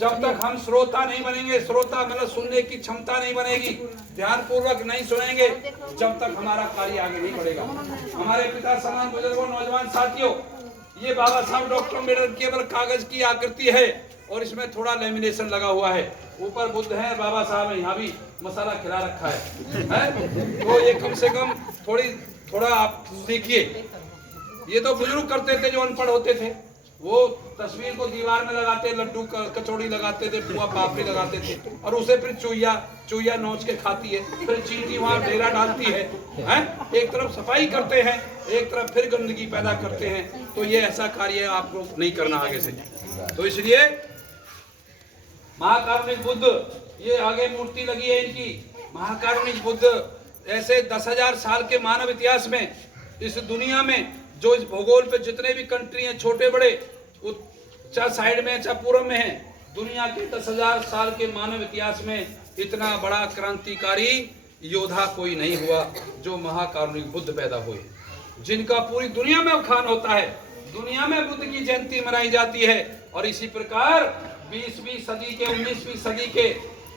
जब तक हम श्रोता नहीं बनेंगे, श्रोता मतलब सुनने की क्षमता नहीं बनेगी, ध्यान पूर्वक नहीं सुनेंगे, जब तक हमारा कार्य आगे नहीं बढ़ेगा। हमारे पिता समान बुजुर्गों, नौजवान साथियों, ये बाबा साहब डॉक्टर अम्बेडकर केवल कागज की आकृति है और इसमें थोड़ा लेमिनेशन लगा हुआ है। ऊपर बुद्ध है, बाबा साहब है, यहाँ भी मसाला खिला रखा है? तो ये कम से कम थोड़ा आप सीखिए। ये तो बुजुर्ग करते थे जो अनपढ़ होते थे, वो तस्वीर को दीवार में लगाते, लड्डू कचौड़ी लगाते थे, पुआ पापड़ी लगाते थे, और उसे फिर चुईया नोच के खाती है, फिर चींटी वहाँ डेरा डालती है, हैं? एक तरफ सफाई करते हैं, एक तरफ फिर गंदगी पैदा करते हैं। तो ये ऐसा कार्य आपको नहीं करना आगे से। तो इसलिए महाकारुणिक बुद्ध, ये आगे मूर्ति लगी है इनकी, महाकारुणिक बुद्ध ऐसे 10,000 साल के मानव इतिहास में इस दुनिया में जो इस भूगोल पे जितने भी कंट्री हैं, छोटे बड़े, चाहे साइड में चाहे पूर्व में है, दुनिया के 10,000 साल के मानव इतिहास में इतना बड़ा क्रांतिकारी योद्धा कोई नहीं हुआ जो महाकारुणिक बुद्ध पैदा हुए, जिनका पूरी दुनिया में उखान होता है। दुनिया में बुद्ध की जयंती मनाई जाती है। और इसी प्रकार 20वीं सदी के 19वीं सदी के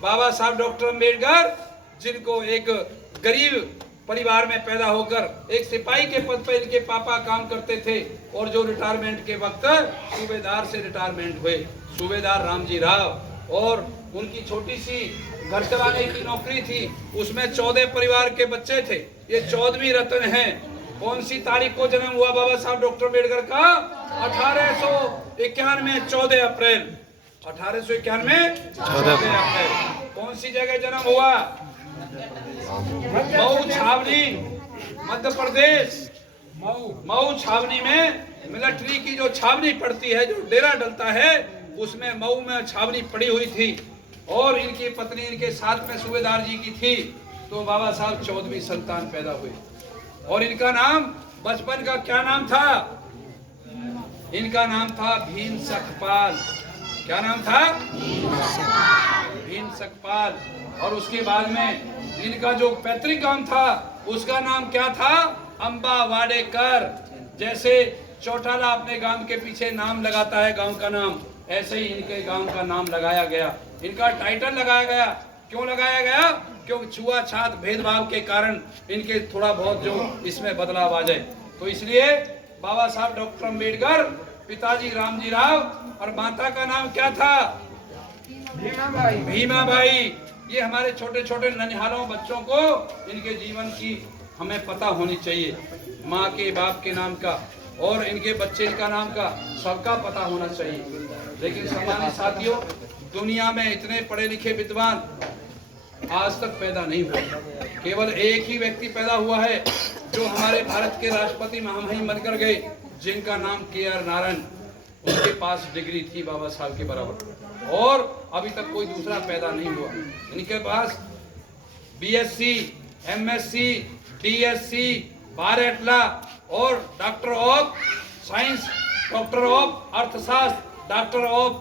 बाबा साहब डॉक्टर अम्बेडकर, जिनको एक गरीब परिवार में पैदा होकर एक सिपाही के पद पर इनके पापा काम करते थे, और जो रिटायरमेंट के वक्त सूबेदार से रिटायरमेंट हुए, सूबेदार रामजी राव, और उनकी छोटी सी घर चलाने की नौकरी थी, उसमें 14 परिवार के बच्चे थे। ये 14वीं रत्न है। कौन सी तारीख को जन्म हुआ बाबा साहब डॉक्टर अम्बेडकर का? 1891 14 अप्रैल 1891 14 अप्रैल। कौन सी जगह जन्म हुआ? मऊ छावनी, मध्य प्रदेश। मऊ छावनी में मिलिट्री की जो छावनी पड़ती है, जो डेरा डलता है, उसमें मऊ में छावनी पड़ी हुई थी, और इनकी पत्नी इनके साथ में सूबेदार जी की थी। तो बाबा साहब 14वीं संतान पैदा हुए, और इनका नाम बचपन का क्या नाम था? इनका नाम था भीम सकपाल। क्या नाम था? भीम सकपाल। और उसके बाद में इनका जो पैतृक गांव था, उसका नाम क्या था? अंबा वाडेकर। जैसे चौटाला अपने गांव के पीछे नाम लगाता है, गांव का नाम, ऐसे ही इनके गांव का नाम लगाया गया। इनका टाइटल लगाया गया। क्यों लगाया गया? क्योंकि छुआछात भेदभाव के कारण इनके थोड़ा बहुत जो इसमें बदलाव आ जाए। तो इसलिए बाबा साहब डॉक्टर अम्बेडकर, पिताजी रामजी राव, और माता का नाम क्या था? भीमाबाई। ये हमारे छोटे छोटे ननिहालों बच्चों को इनके जीवन की हमें पता होनी चाहिए, माँ के बाप के नाम का और इनके बच्चे का नाम का, सबका पता होना चाहिए। लेकिन सम्मानित साथियों, दुनिया में इतने पढ़े लिखे विद्वान आज तक पैदा नहीं हुए। केवल एक ही व्यक्ति पैदा हुआ है जो हमारे भारत के राष्ट्रपति महामहिम बनकर गए, जिनका नाम के.आर. नारायण। उनके पास डिग्री थी बाबा साहब के बराबर, और अभी तक कोई दूसरा पैदा नहीं हुआ। इनके पास बीएससी, एमएससी, डीएससी, बारहटला और doctor of science, doctor of अर्थशास्त्र, डॉक्टर ऑफ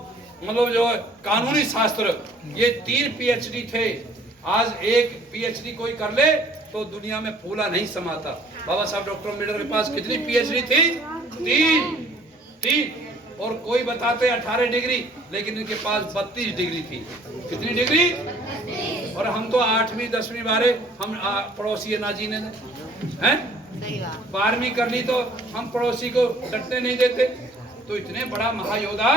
मतलब जो कानूनी शास्त्र, ये 3 पीएचडी थे। आज एक पीएचडी कोई कर ले तो दुनिया में फूला नहीं समाता। बाबा साहब डॉक्टर अम्बेडकर के पास कितनी पीएचडी थी? 3। और कोई बताते 18 डिग्री, लेकिन इनके पास 32 डिग्री थी। कितनी डिग्री? और हम तो 8वीं 10वीं बारे हम पड़ोसी नाजी ने हैं 12वीं कर ली, तो हम पड़ोसी को डटने नहीं देते। तो इतने बड़ा महायोद्धा,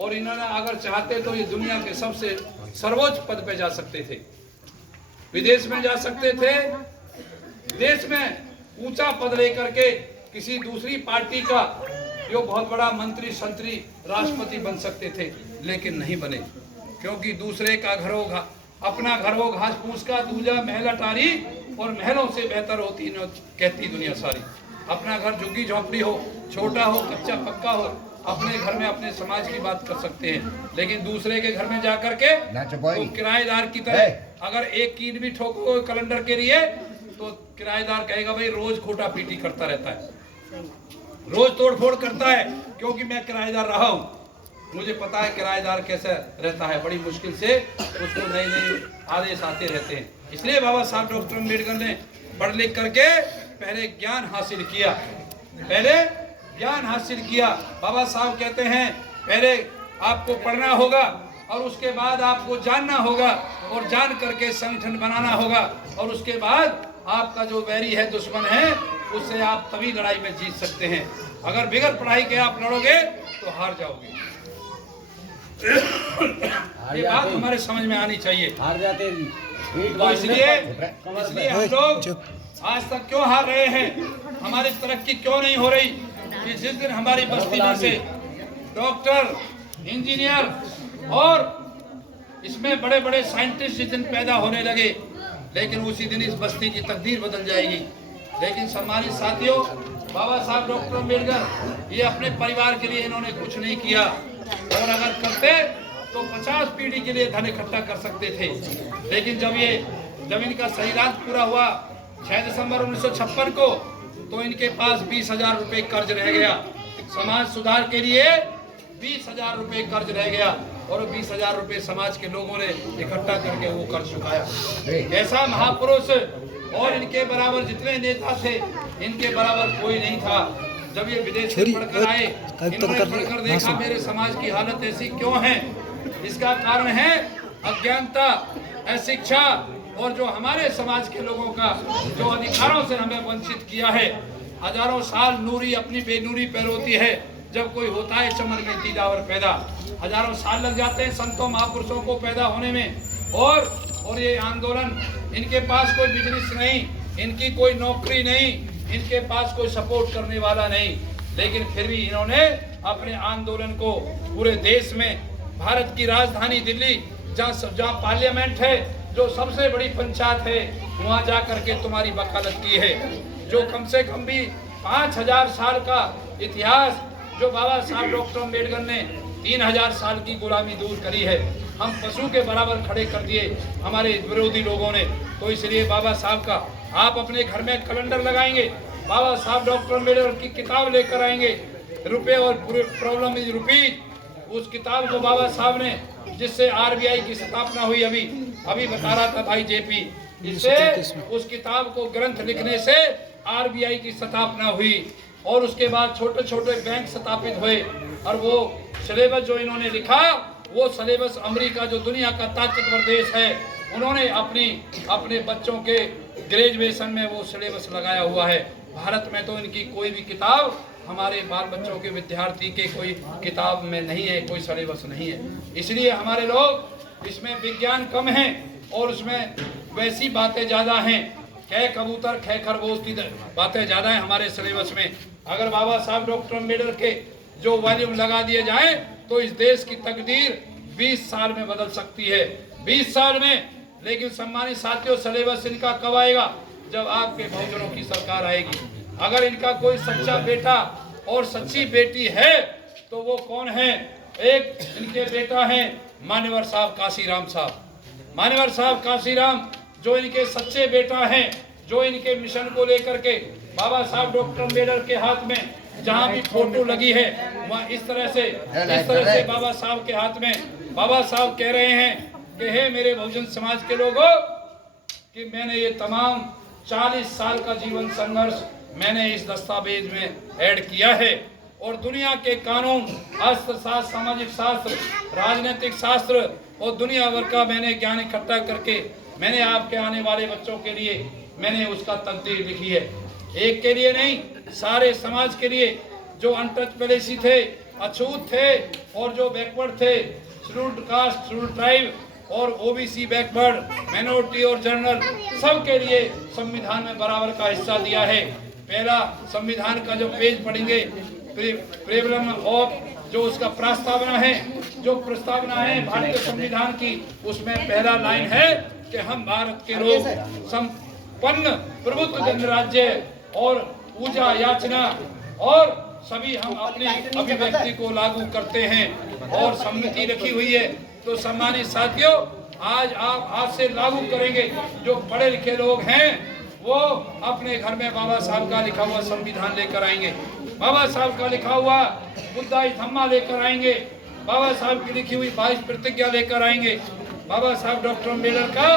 और इन्होंने अगर चाहते तो ये दुनिया के सबसे सर्वोच्च पद पे जा सकते थे, विदेश में जा सकते थे, देश में ऊंचा पद लेकर के किसी दूसरी पार्टी का जो बहुत बड़ा मंत्री संतरी राष्ट्रपति बन सकते थे, लेकिन नहीं बने। क्योंकि दूसरे का घर हो अपना घर हो घास फूस का, दूजा महल अटारी, और महलों से बेहतर होती न कहती दुनिया सारी। अपना घर झुग्गी झोंपड़ी हो, छोटा हो, कच्चा पक्का हो, अपने घर में अपने समाज की बात कर सकते हैं, लेकिन दूसरे के घर में जाकर के तो किराएदार की तरह अगर एक कीट भी ठोको कैलेंडर के लिए, तो किराएदार कहेगा भाई रोज खोटा पीटी करता रहता है, रोज तोड़फोड़ करता है, क्योंकि मैं किराएदार रहा हूँ, मुझे पता है किराएदार कैसे रहता है। बड़ी मुश्किल से उसको नए नए आदेश आते रहते हैं। इसलिए बाबा साहब डॉक्टर अम्बेडकर ने पढ़ लिख करके पहले ज्ञान हासिल किया, बाबा साहब कहते हैं पहले आपको पढ़ना होगा और उसके बाद आपको जानना होगा और जान करके संगठन बनाना होगा, और उसके बाद आपका जो बैरी है, दुश्मन है, उससे आप तभी लड़ाई में जीत सकते हैं। अगर बगैर पढ़ाई के आप लड़ोगे तो हार जाओगे। ये बात हमारे समझ में आनी चाहिए। हार जाते तो इसलिए हम लोग आज तक क्यों हार रहे हैं, हमारी तरक्की क्यों नहीं हो रही? कि जिस दिन हमारी बस्ती में से डॉक्टर, इंजीनियर और इसमें बड़े बड़े साइंटिस्ट जिस दिन पैदा होने लगे, लेकिन उसी दिन इस बस्ती की तकदीर बदल जाएगी। लेकिन सम्मानित साथियों, बाबा साहब डॉक्टर अम्बेडकर ये अपने परिवार के लिए इन्होंने कुछ नहीं किया, और अगर करते तो 50 पीढ़ी के लिए धन इकट्ठा कर सकते थे। लेकिन जब इनका शहीदांत पूरा हुआ 6 दिसंबर 1956 को, तो इनके पास 20,000 रुपए कर्ज रह गया। समाज सुधार के लिए 20,000 रुपए कर्ज रह गया, और 20,000 रुपए समाज के लोगों ने इकट्ठा करके वो कर्ज चुकाया। ऐसा महापुरुष और इनके बराबर जितने नेता थे, इनके बराबर कोई नहीं था। जब ये विदेश से पढ़कर आए, इन्होंने पढ़कर देखा मेरे समाज की हालत ऐसी क्यों है। इसका कारण है अज्ञानता, अशिक्षा, और जो हमारे समाज के लोगों का जो अधिकारों से हमें वंचित किया है। हजारों साल नूरी अपनी बेनूरी पैरोती है, जब कोई होता है चमन में तीजावर पैदा। हजारों साल लग जाते हैं संतों महापुरुषों को पैदा होने में, और ये आंदोलन, इनके पास कोई बिजनेस नहीं, इनकी कोई नौकरी नहीं, इनके पास कोई सपोर्ट करने वाला नहीं, लेकिन फिर भी इन्होंने अपने आंदोलन को पूरे देश में, भारत की राजधानी दिल्ली, जहाँ पार्लियामेंट है, जो सबसे बड़ी पंचायत है, वहाँ जा करके तुम्हारी वकालत की है। जो कम से कम भी 5,000 साल का इतिहास जो बाबा साहब डॉक्टर अम्बेडकर ने 3,000 साल की गुलामी दूर करी है, हम पशु के बराबर खड़े कर दिए हमारे विरोधी लोगों ने। तो इसलिए बाबा साहब का आप अपने घर में कैलेंडर लगाएंगे, बाबा साहब डॉक्टर अम्बेडकर की किताब लेकर आएंगे, रुपए और प्रॉब्लम इज रुपीज, उस किताब को बाबा साहब ने, जिससे आरबीआई की स्थापना हुई, अभी बता रहा था भाई जेपी, इससे उस किताब को ग्रंथ लिखने से आरबीआई की स्थापना हुई, और उसके बाद छोटे छोटे बैंक स्थापित हुए, और वो सिलेबस जो इन्होंने लिखा, वो सिलेबस अमेरिका जो दुनिया का ताकतवर देश है, उन्होंने अपने बच्चों के ग्रेजुएशन में वो सिलेबस लगाया हुआ है। भारत में तो इनकी कोई भी किताब हमारे बाल बच्चों के विद्यार्थी के कोई किताब में नहीं है, कोई सिलेबस नहीं है। इसलिए हमारे लोग इसमें विज्ञान कम है, और उसमें वैसी बातें ज़्यादा हैं, कै कबूतर कै खरगोश की बातें ज़्यादा हैं हमारे सिलेबस में। अगर बाबा साहब डॉक्टर अम्बेडकर के जो वॉल्यूम लगा दिए जाएं, तो इस देश की तकदीर 20 साल में बदल सकती है, 20 साल में। लेकिन सम्मानित साथियों, सिलेबस इनका कब आएगा? जब आपके बहुजनों की सरकार आएगी। अगर इनका कोई सच्चा बेटा और सच्ची बेटी है, तो वो कौन है? एक इनके बेटा हैं मान्यवर साहब काशीराम साहब, मान्यवर साहब काशीराम, जो इनके सच्चे बेटा हैं, जो इनके मिशन को लेकर के बाबा साहब डॉक्टर अम्बेडकर के हाथ में जहाँ भी फोटो लगी है, वहाँ इस तरह से बाबा साहब के हाथ में बाबा साहब कह रहे हैं कि हे मेरे बहुजन समाज के लोगों, कि मैंने ये तमाम 40 साल का जीवन संघर्ष मैंने इस दस्तावेज में ऐड किया है, और दुनिया के कानून, अर्थशास्त्र, सामाजिक शास्त्र, राजनीतिक शास्त्र और दुनिया भर का मैंने ज्ञान इकट्ठा करके मैंने आपके आने वाले बच्चों के लिए मैंने उसका तकदीर लिखी है। एक के लिए नहीं, सारे समाज के लिए, जो अनटचेबल थे, अछूत थे, और जो बैकवर्ड थे, शेड्यूल्ड कास्ट, शेड्यूल्ड ट्राइब और ओबीसी, बैकवर्ड, माइनॉरिटी और जनरल, सब के लिए संविधान में बराबर का हिस्सा दिया है। पहला संविधान का जो पेज पढ़ेंगे, प्रेमलम ऑफ, जो उसका प्रस्तावना है, जो प्रस्तावना है भारतीय संविधान की, उसमें पहला लाइन है कि हम भारत के लोग संपन्न प्रभुत्व गणराज्य और पूजा याचना और सभी हम अपनी अभिव्यक्ति को लागू करते हैं, और सम्मति रखी हुई है। तो सम्मानित साथियों, आज आप हाथ से लागू करेंगे। जो पढ़े लिखे लोग हैं वो अपने घर में बाबा साहब का लिखा हुआ संविधान लेकर आएंगे, बाबा साहब का लिखा हुआ बुद्धाई धम्मा लेकर आएंगे, बाबा साहब की लिखी हुई 22 प्रतिज्ञा लेकर आएंगे, बाबा साहब डॉक्टर अम्बेडकर का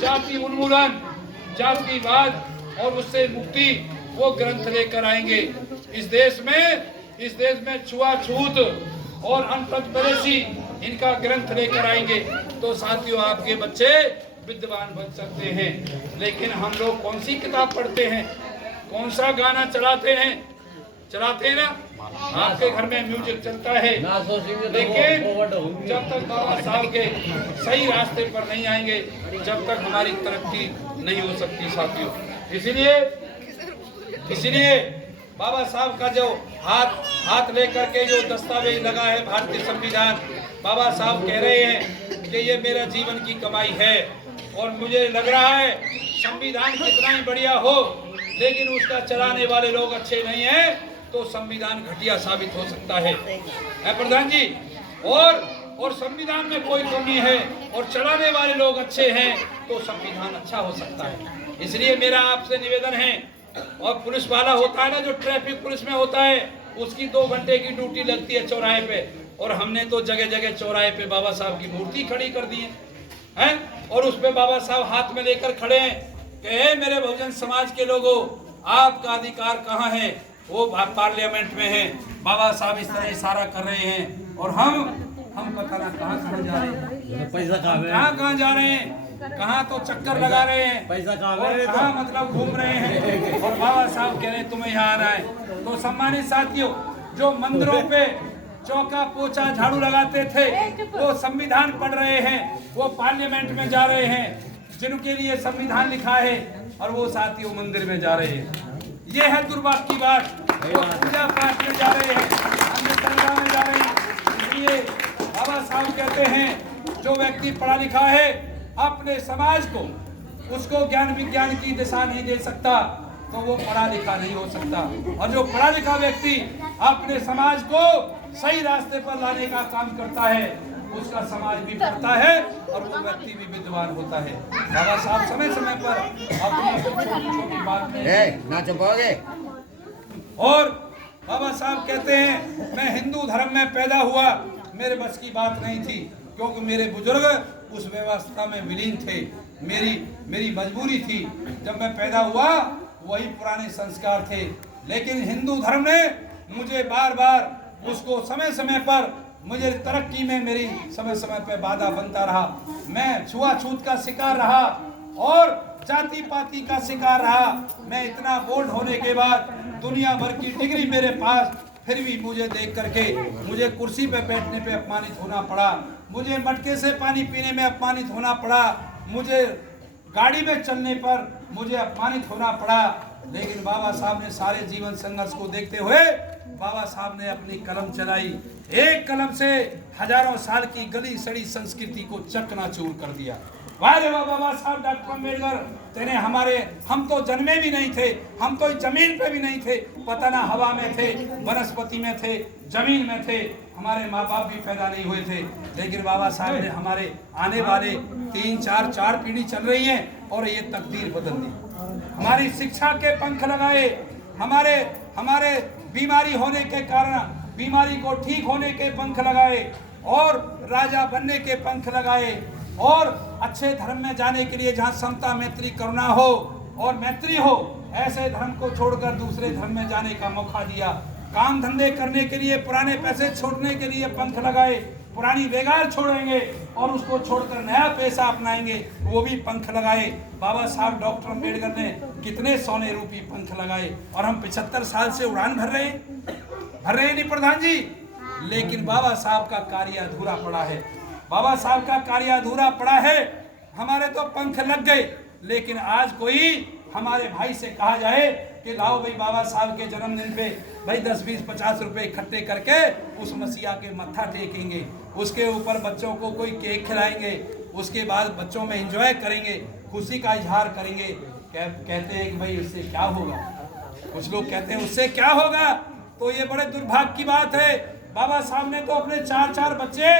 जाति उन्मूलन, जातिवाद और उससे मुक्ति, वो ग्रंथ लेकर आएंगे। इस देश में छुआछूत और अनटचेबल इनका ग्रंथ लेकर आएंगे तो साथियों आपके बच्चे विद्वान बन सकते हैं। लेकिन हम लोग कौन सी किताब पढ़ते हैं, कौन सा गाना चलाते हैं ना, आपके घर में म्यूजिक चलता है, लेकिन जब तक बाबा साहब के सही रास्ते पर नहीं आएंगे जब तक हमारी तरक्की नहीं हो सकती साथियों। इसलिए बाबा साहब का जो हाथ लेकर के जो दस्तावेज लगा है भारतीय संविधान, बाबा साहब कह रहे हैं कि ये मेरा जीवन की कमाई है। और मुझे लग रहा है संविधान कितना ही बढ़िया हो लेकिन उसका चलाने वाले लोग अच्छे नहीं हैं तो संविधान घटिया साबित हो सकता है प्रधान जी। और संविधान में कोई कमी है और चलाने वाले लोग अच्छे हैं तो संविधान अच्छा हो सकता है। इसलिए मेरा आपसे निवेदन है, और पुलिस वाला होता है ना जो ट्रैफिक पुलिस में होता है, उसकी 2 घंटे की ड्यूटी लगती है चौराहे पे, और हमने तो जगह जगह चौराहे पे बाबा साहब की मूर्ति खड़ी कर दी है और उस पे बाबा साहब हाथ में लेकर खड़े हैं कि हे मेरे बहुजन समाज के लोगों, आपका अधिकार कहाँ है? वो पार्लियामेंट में है। बाबा साहब इस तरह इशारा कर रहे हैं और हम पता ना कहाँ जा रहे हैं, पैसा कहाँ जा रहे हैं, कहाँ तो चक्कर लगा रहे हैं, पैसा कहाँ मतलब घूम रहे हैं, और बाबा साहब कह रहे हैं तुम्हें यहाँ आना है। तो सम्मानित साथियों, जो मंदिरों पे चौका पोछा झाड़ू लगाते थे वो संविधान पढ़ रहे हैं, वो पार्लियामेंट में जा रहे हैं जिनके लिए संविधान लिखा है, और वो साथियों मंदिर में जा रहे हैं। ये है दुर्भाग्य की बात। वो पूजा पाठ में जा रहे हैं, अंधश्रद्धा में जा रहे हैं। इसलिए बाबा साहब कहते हैं जो व्यक्ति पढ़ा लिखा है अपने समाज को उसको ज्ञान विज्ञान की दिशा नहीं दे सकता तो वो पढ़ा लिखा नहीं हो सकता, और जो पढ़ा लिखा व्यक्ति अपने समाज को सही रास्ते पर लाने का काम करता है उसका समाज भी पढ़ता है और वो व्यक्ति भी विद्वान होता है। बाबा साहब समय समय पर अपनी छोटी बात ना चुपाओगे। और बाबा साहब कहते हैं मैं हिंदू धर्म में पैदा हुआ, मेरे बस की बात नहीं थी क्योंकि मेरे बुजुर्ग उस व्यवस्था में विलीन थे, मेरी मजबूरी थी, जब मैं पैदा हुआ वही पुराने संस्कार थे। लेकिन हिंदू धर्म ने मुझे बार बार उसको समय समय पर मुझे तरक्की में मेरी समय समय पर बाधा बनता रहा। मैं छुआछूत का शिकार रहा और जाति पाति का शिकार रहा। मैं इतना बोल्ड होने के बाद दुनिया भर की डिग्री मेरे पास, फिर भी मुझे देख करके मुझे कुर्सी पे बैठने पे अपमानित होना पड़ा, मुझे मटके से पानी पीने में अपमानित होना पड़ा, मुझे गाड़ी में चलने पर मुझे अपमानित होना पड़ा। लेकिन बाबा साहब ने सारे जीवन संघर्ष को देखते हुए बाबा साहब ने अपनी कलम चलाई, एक कलम से हजारों साल की गली सड़ी संस्कृति को चकनाचूर कर दिया। वाह रे वाह बाबा साहब डॉक्टर अम्बेडकर तेने हम तो जन्मे भी नहीं थे, हम तो जमीन पे भी नहीं थे, पता ना हवा में थे, वनस्पति में थे, जमीन में थे, हमारे माँ बाप भी पैदा नहीं हुए थे। लेकिन बाबा साहब ने हमारे आने वाले 3-4 पीढ़ी चल रही है और ये तकदीर बदल दी। हमारी शिक्षा के पंख लगाए, हमारे बीमारी होने के कारण बीमारी को ठीक होने के पंख लगाए, और राजा बनने के पंख लगाए, और अच्छे धर्म में जाने के लिए जहाँ समता मैत्री करुणा हो और मैत्री हो ऐसे धर्म को छोड़कर दूसरे धर्म में जाने का मौका दिया। काम धंधे करने के लिए पुराने पैसे छोड़ने के लिए पंख लगाए, पुरानी बेगार छोड़ेंगे और उसको छोड़कर नया पैसा अपनाएंगे, वो भी पंख लगाए। बाबा साहब डॉक्टर अम्बेडकर ने कितने सोने रूपी पंख लगाए, और हम 75 साल से उड़ान भर रहे हैं नहीं प्रधान जी। लेकिन बाबा साहब का कार्य अधूरा पड़ा है, बाबा साहब का कार्य अधूरा पड़ा है। हमारे तो पंख लग गए, लेकिन आज कोई हमारे भाई से कहा जाए कि लाओ भाई बाबा साहब के जन्मदिन पे भाई 10, 20, 50 रुपए इकट्ठे करके उस मसीहा के मत्था टेकेंगे, उसके ऊपर बच्चों को कोई केक खिलाएंगे, उसके बाद बच्चों में एंजॉय करेंगे, खुशी का इजहार करेंगे। कहते हैं कि भाई उससे क्या होगा, कुछ लोग कहते हैं उससे क्या होगा। तो ये बड़े दुर्भाग्य की बात है। बाबा साहब ने तो अपने 4-4 बच्चे,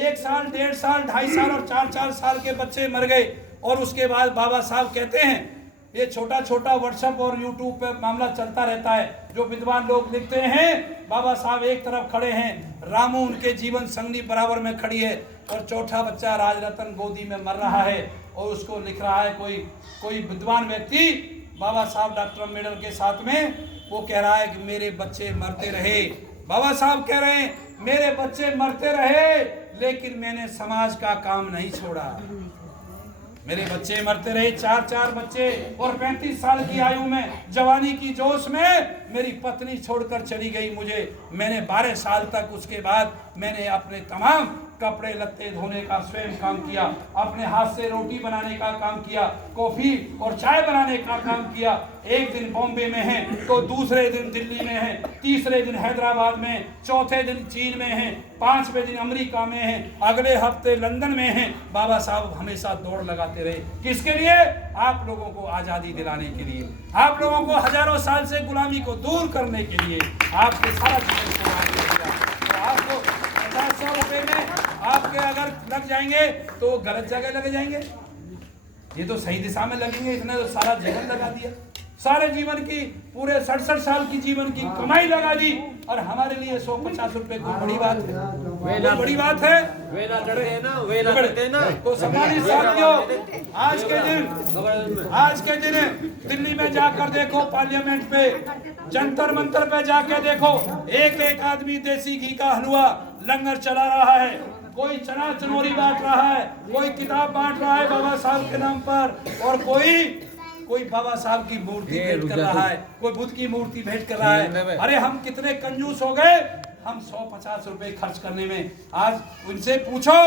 1 साल, 1.5 साल, 2.5 साल और 4-4 साल के बच्चे मर गए, और उसके बाद बाबा साहब कहते हैं ये छोटा छोटा व्हाट्सएप और यूट्यूब पे मामला चलता रहता है, जो विद्वान लोग लिखते हैं बाबा साहब एक तरफ खड़े हैं, रामू उनके जीवन संगनी बराबर में खड़ी है, और चौथा बच्चा राजरतन गोदी में मर रहा है, और उसको लिख रहा है कोई विद्वान व्यक्ति बाबा साहब डॉक्टर अम्बेडकर के साथ में, वो कह रहा है कि मेरे बच्चे मरते रहे। बाबा साहब कह रहे हैं मेरे बच्चे मरते रहे, लेकिन मैंने समाज का काम नहीं छोड़ा। मेरे बच्चे मरते रहे, 4 बच्चे, और 35 साल की आयु में, जवानी की जोश में मेरी पत्नी छोड़कर चली गई मुझे। मैंने 12 साल तक, उसके बाद मैंने अपने तमाम कपड़े लत्ते धोने का स्वयं काम किया, अपने हाथ से रोटी बनाने का काम किया, कॉफी और चाय बनाने का काम किया। एक दिन बॉम्बे में है तो दूसरे दिन दिल्ली में है, तीसरे दिन हैदराबाद में, चौथे दिन चीन में है, 5वें दिन अमेरिका में है, अगले हफ्ते लंदन में है। बाबा साहब हमेशा दौड़ लगाते रहे। किसके लिए? आप लोगों को आजादी दिलाने के लिए, आप लोगों को हजारों साल से गुलामी को दूर करने के लिए। आपके सारा जीवन को आपको 50-100 रुपए में आपके अगर लग जाएंगे तो गलत जगह लग जाएंगे। ये तो सही दिशा में लगेंगे, इसने तो सारा जीवन लगा दिया, सारे जीवन की, पूरे 67 साल की जीवन की कमाई लगा दी। और हमारे लिए 150 रुपए कोई बड़ी बात है? बड़ी बात है? तो सम्मानित साथियों, आज के दिन दिल्ली में जाकर देखो, पार्लियामेंट पे, जंतर मंतर पे जाके देखो, एक आदमी देसी घी का हलवा लंगर चला रहा है, कोई चना चनोरी बांट रहा है, कोई किताब बांट रहा है बाबा साहब के नाम पर, और कोई बाबा साहब की मूर्ति भेंट कर रहा है, कोई बुद्ध की मूर्ति भेंट कर रहा है। अरे हम कितने कंजूस हो गए, हम 150 रुपए खर्च करने में। आज उनसे पूछो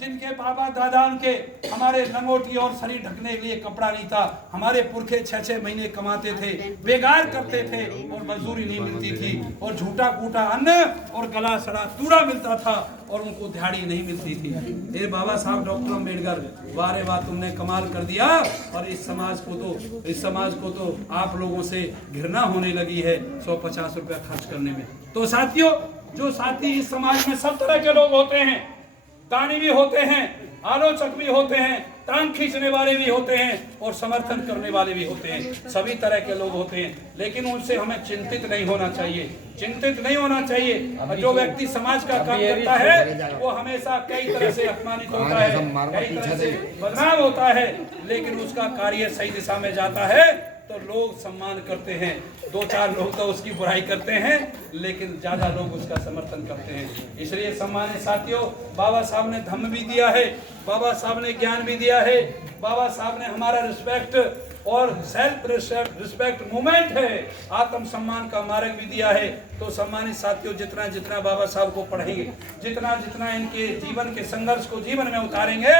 जिनके बाबा दादा, उनके, हमारे लंगोटी और शरीर ढकने के लिए कपड़ा नहीं था, हमारे पुरखे 6-6 महीने कमाते थे, बेगार करते थे और मजदूरी नहीं मिलती थी, और झूठा कूटा अन्न और गला सड़ा तूड़ा मिलता था, और उनको दिहाड़ी नहीं मिलती थी। फिर बाबा साहब डॉक्टर अम्बेडकर, वारे वाह तुमने कमाल कर दिया। और इस समाज को तो आप लोगों से घृणा होने लगी है 150 रुपया खर्च करने में। तो साथियों, जो साथी इस समाज में सब तरह के लोग होते हैं, दानी भी होते हैं, आलोचक भी होते हैं, टांग खींचने वाले भी होते हैं, और समर्थन करने वाले भी होते हैं, सभी तरह के लोग होते हैं। लेकिन उनसे हमें चिंतित नहीं होना चाहिए, चिंतित नहीं होना चाहिए। जो व्यक्ति समाज का काम करता है वो हमेशा कई तरह से अपमानित होता है, कई तरह से बदनाम होता है, लेकिन उसका कार्य सही दिशा में जाता है तो लोग सम्मान करते हैं। 2-4 लोग तो उसकी बुराई करते हैं, लेकिन ज्यादा लोग उसका समर्थन करते हैं। इसलिए सम्मानित साथियों, बाबा साहब ने धम्म भी दिया है, बाबा साहब ने ज्ञान भी दिया है, बाबा साहब ने हमारा रिस्पेक्ट और सेल्फ रिस्पेक्ट मूवमेंट है, आत्म सम्मान का मार्ग भी दिया है। तो सम्मानित साथियों, जितना जितना बाबा साहब को पढ़ेंगे, जितना जितना इनके जीवन के संघर्ष को जीवन में उतारेंगे,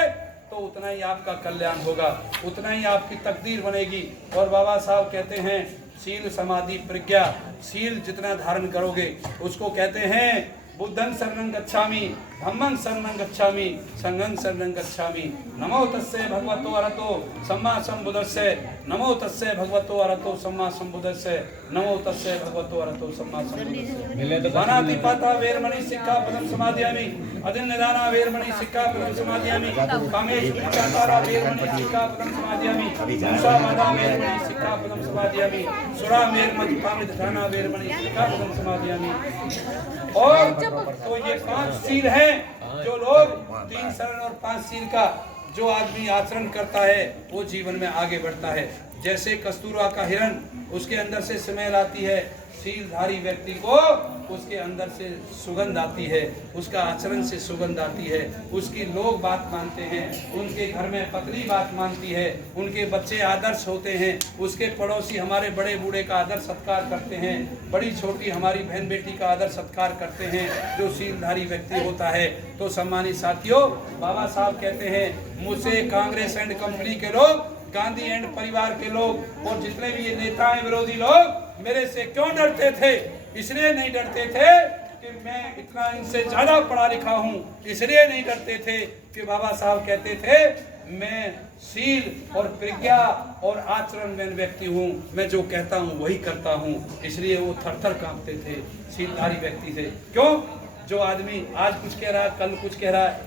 तो उतना ही आपका कल्याण होगा, उतना ही आपकी तकदीर बनेगी। और बाबा साहब कहते हैं, शील समाधि प्रज्ञा, शील जितना धारण करोगे उसको कहते हैं बुद्धं शरणं गच्छामि, धम्मं शरणं गच्छामि, संघं शरणं गच्छामि। नमो तस्से भगवतो अरहतो सम्मा सम्बुद्धस्से, नमो तस्से भगवतो अरहतो सम्मा सम्बुद्धस्से, नमो तस्से भगवतो अरहतो सम्मा सम्बुद्धस्से। पानातिपाता वेरमणि सिक्खापदं समादयामि, अदिन्नदाना वेरमणि सिक्खापदं समादयामि, कामेषु विचारधारा वेरमणि सिक्खापदं समादयामि, हिंसावादा वेरमणि सिक्खापदं समादयामि, सुरा वेरमणि कामिदधाना वेरमणि सिक्खापदं समादयामि। और तो ये 5 शील हैं, जो लोग 3 शरण और 5 शील का जो आदमी आचरण करता है वो जीवन में आगे बढ़ता है। जैसे कस्तूरबा का हिरण, उसके अंदर से स्मेल आती है, शीलधारी व्यक्ति को उसके अंदर से सुगंध आती है, उसका आचरण से सुगंध आती है, उसकी लोग बात मानते हैं, उनके घर में पत्नी बात मानती है, उनके बच्चे आदर्श होते हैं, उसके पड़ोसी हमारे बड़े बूढ़े का आदर सत्कार करते हैं, बड़ी छोटी हमारी बहन बेटी का आदर सत्कार करते हैं, जो शीलधारी व्यक्ति होता है। तो सम्मानित साथियों, बाबा साहब कहते हैं, मुझसे कांग्रेस एंड कंपनी के लोग, गांधी एंड परिवार के लोग, और जितने भी ये नेता हैं, विरोधी लोग, मेरे से क्यों डरते थे? इसलिए नहीं डरते थे कि मैं इतना इनसे ज्यादा पढ़ा लिखा हूँ, इसलिए नहीं डरते थे कि बाबा साहब कहते थे मैं शील और प्रज्ञा और आचरण में व्यक्ति हूँ, मैं जो कहता हूँ वही करता हूँ। इसलिए वो थर-थर कांपते थे, शीलधारी व्यक्ति थे। क्यों? जो आदमी आज कुछ कह रहा है, कल कुछ कह रहा है,